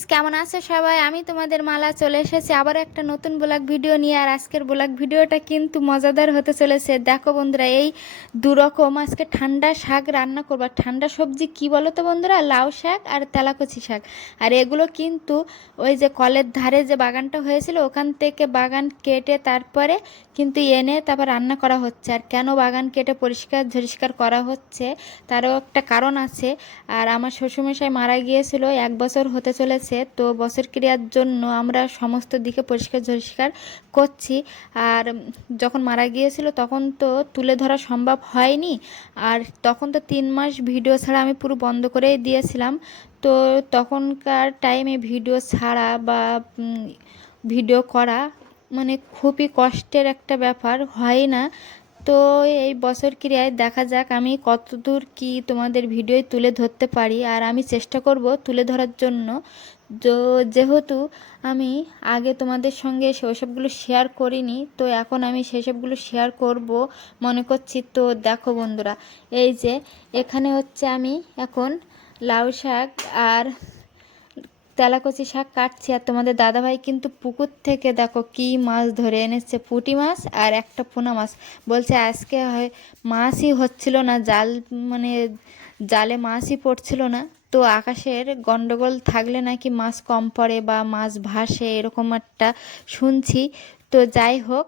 Guys, কেমন আছো সবাই? আমি তোমাদের মালা চলে এসেছি আবার একটা নতুন ব্লগ ভিডিও নিয়ে। আর আজকের ব্লগ ভিডিওটা কিন্তু মজাদার হতে চলেছে। দেখো বন্ধুরা, এই দুরকম আজকে ঠান্ডা শাক রান্না করবো। ঠান্ডা সবজি কি বলো তো বন্ধুরা? লাউ শাক আর তেলাকুচি শাক। আর এগুলো কিন্তু ওই যে কলের ধারে যে বাগানটা হয়েছিল ওখান থেকে বাগান কেটে তারপরে কিন্তু এনে তারপর রান্না করা হচ্ছে। আর কেন বাগান কেটে পরিষ্কার করা হচ্ছে তারও একটা কারণ আছে। আর আমার শ্বশুরমশাই মারা গিয়েছিল, 1 বছর হতে চলেছে। তো বছর ক্রিয়ার জন্য আমরা সমস্ত দিকে পরিষ্কার করছি। আর যখন মারা গিয়েছিল তখন তো তুলে ধরা সম্ভব হয়নি। আর তখন তো 3 মাস ভিডিও ছাড়া আমি পুরো বন্ধ করেই দিয়েছিলাম। তো তখনকার টাইমে ভিডিও ছাড়া বা ভিডিও করা মানে খুবই কষ্টের একটা ব্যাপার, হয় না। তো এই বছর ক্রিয়ায় দেখা যাক আমি কতদূর কি তোমাদের ভিডিও তুলে ধরতে পারি। আর আমি চেষ্টা করব তুলে ধরার জন্য। যেহেতু আমি আগে তোমাদের সঙ্গে সেসবগুলো শেয়ার করিনি, তো এখন আমি সেসবগুলো শেয়ার করব মনে করছি। তো দেখো বন্ধুরা, এই যে এখানে হচ্ছে আমি এখন লাউ শাক আর তেলাকুচি শাক কাটছি। আর তোমাদের দাদাভাই কিন্তু পুকুর থেকে দেখো কি মাছ ধরে এনেছে, পুঁটি মাছ আর একটা পোনা মাছ। বলছে আজকে হয় মাছই হচ্ছিল না, জাল মানে জালে মাছই পড়ছিল না। তো আকাশের গন্ডগোল থাকলে নাকি মাছ কম পড়ে বা মাছ ভাসে, এরকম একটা শুনছি। তো যাই হোক,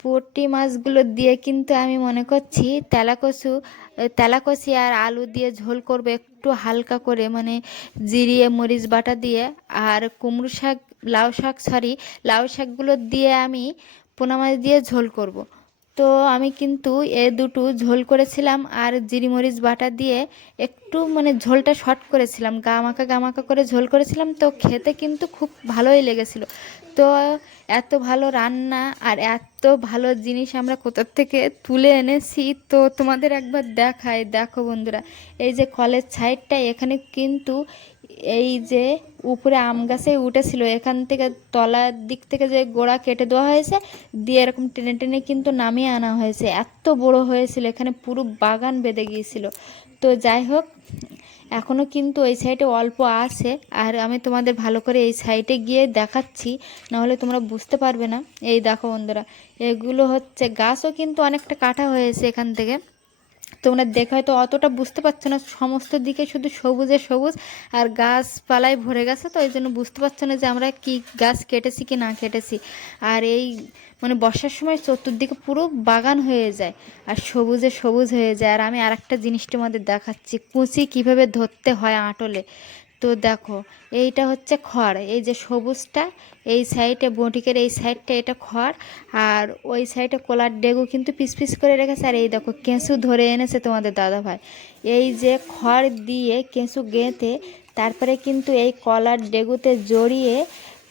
পুঁটি মাছগুলো দিয়ে কিন্তু আমি মনে করছি তেলাকষি আর আলু দিয়ে ঝোল করব একটু হালকা করে, মানে জিরিয়ে মরিচ বাটা দিয়ে। আর কুমড়ো শাক, লাউ শাকগুলো দিয়ে আমি পোনা মাছ দিয়ে ঝোল করব। তো আমি কিন্তু এ দুটো ঝোল করেছিলাম আর জিরি মরিচ বাটা দিয়ে একটু মানে ঝোলটা শর্ট করেছিলাম, গামাকা করে ঝোল করেছিলাম। তো খেতে কিন্তু খুব ভালোই লেগেছিল। তো এত ভালো রান্না আর এত ভালো জিনিস আমরা কোথা থেকে তুলে এনেছি তো তোমাদের একবার দেখাই। দেখো বন্ধুরা, এই যে কলের সাইডটা, এখানে কিন্তু এই যে উপরে আম গাছে উঠেছিল, এখান থেকে তলার দিক থেকে যে গোড়া কেটে দেওয়া হয়েছে, দিয়ে এরকম টেনে টেনে কিন্তু নামিয়ে আনা হয়েছে। এত বড় হয়েছিল, এখানে পুরো বাগান বেঁধে গিয়েছিল। তো যাই হোক, এখনও কিন্তু ওই সাইডে অল্প আছে। আর আমি তোমাদের ভালো করে এই সাইডে গিয়ে দেখাচ্ছি, নাহলে তোমরা বুঝতে পারবে না। এই দেখো বন্ধুরা, এগুলো হচ্ছে গাছও কিন্তু অনেকটা কাটা হয়েছে এখান থেকে। তোমরা দেখে হয়তো অতটা বুঝতে পারছো না, সমস্ত দিকে শুধু সবুজে সবুজ আর গাছপালায় ভরে গেছে। তো এই জন্য বুঝতে পারছো না যে আমরা কি গাছ কেটেছি কি না কেটেছি। আর এই মানে বর্ষার সময় চতুর্দিকে পুরো বাগান হয়ে যায় আর সবুজে সবুজ হয়ে যায়। আর আমি আরেকটা জিনিস তোমাদের দেখাচ্ছি, কুঁচি কিভাবে ধরতে হয় আঁটলে। তো দেখো, এইটা হচ্ছে খড়, এই যে সবুজটা এই সাইডে বটিকের এই সাইডটা এটা খড়। আর ওই সাইডে কলার ডেগু কিন্তু পিস পিস করে রেখেছে। আর এই দেখো কেঁচু ধরে এনেছে তোমাদের দাদাভাই, এই যে খড় দিয়ে কেঁচু গেঁথে তারপরে কিন্তু এই কলার ডেগুতে জড়িয়ে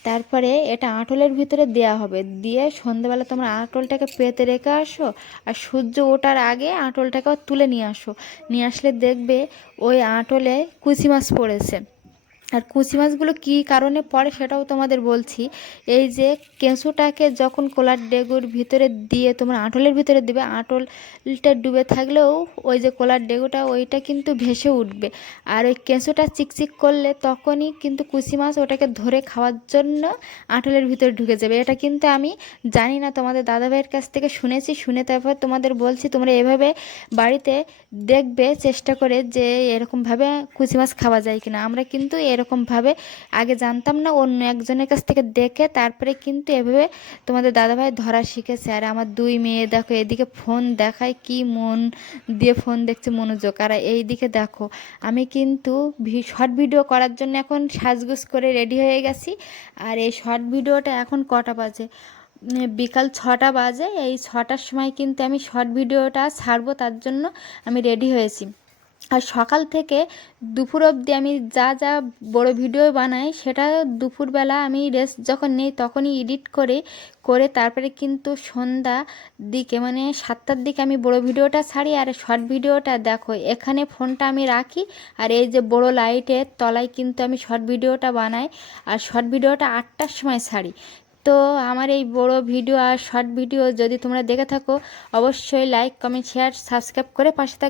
তারপরে এটা আঁটলের ভিতরে দেয়া হবে। দিয়ে সন্ধ্যেবেলা তোমরা আঁটলটাকে পেতে রেখে আসো, আর সূর্য ওঠার আগে আঁটলটাকেও তুলে নিয়ে আসো। নিয়ে আসলে দেখবে ওই আঁটলে কুচি মাছ পড়েছে। আর কুচি মাছগুলো কী কারণে পড়ে সেটাও তোমাদের বলছি। এই যে কেঁচুটাকে যখন কলার ডেগুর ভিতরে দিয়ে তোমরা আঁটলের ভিতরে দিবে, আঁটলটা ডুবে থাকলেও ওই যে কলার ডেগুটা ওইটা কিন্তু ভেসে উঠবে। আর ওই কেঁচুটা চিকচিক করলে তখনই কিন্তু কুচি মাছ ওটাকে ধরে খাওয়ার জন্য আঁটলের ভিতরে ঢুকে যাবে। এটা কিন্তু আমি জানি না, তোমাদের দাদাভাইয়ের কাছ থেকে শুনেছি, শুনে তারপর তোমাদের বলছি। তোমরা এভাবে বাড়িতে দেখবে চেষ্টা করে যে এরকমভাবে কুচি মাছ খাওয়া যায় কিনা। আমরা কিন্তু এরকমভাবে আগে জানতাম না, অন্য একজনের কাছ থেকে দেখে তারপরে কিন্তু এভাবে তোমাদের দাদাভাই ধরা শিখেছে। আর আমার 2 মেয়ে দেখো এদিকে ফোন দেখায়, কি মন দিয়ে ফোন দেখছে মনোযোগ। আর এই দিকে দেখো, আমি কিন্তু শর্ট ভিডিও করার জন্য এখন সাজগোজ করে রেডি হয়ে গেছি। আর এই শর্ট ভিডিওটা এখন কটা বাজে, বিকাল 6টা বাজে। এই 6টার সময় কিন্তু আমি শর্ট ভিডিওটা ছাড়বো, তার জন্য আমি রেডি হয়েছি। আর সকাল থেকে দুপুর অবধি আমি যা যা বড় ভিডিও বানাই সেটা দুপুরবেলা আমি রেস্ট যখন নেই তখনই এডিট করে তারপরে কিন্তু সন্ধ্যা দিকে মানে 7টার দিকে আমি বড় ভিডিওটা ছাড়ি। আর শর্ট ভিডিওটা দেখো এখানে ফোনটা আমি রাখি, আর এই যে বড় লাইটের তলায় কিন্তু আমি শর্ট ভিডিওটা বানাই। আর শর্ট ভিডিওটা 8টার সময় ছাড়ি। তো আমার এই বড় ভিডিও আর শর্ট ভিডিও যদি তোমরা দেখে থাকো, অবশ্যই লাইক কমেন্ট শেয়ার সাবস্ক্রাইব করে পাশে থাকো।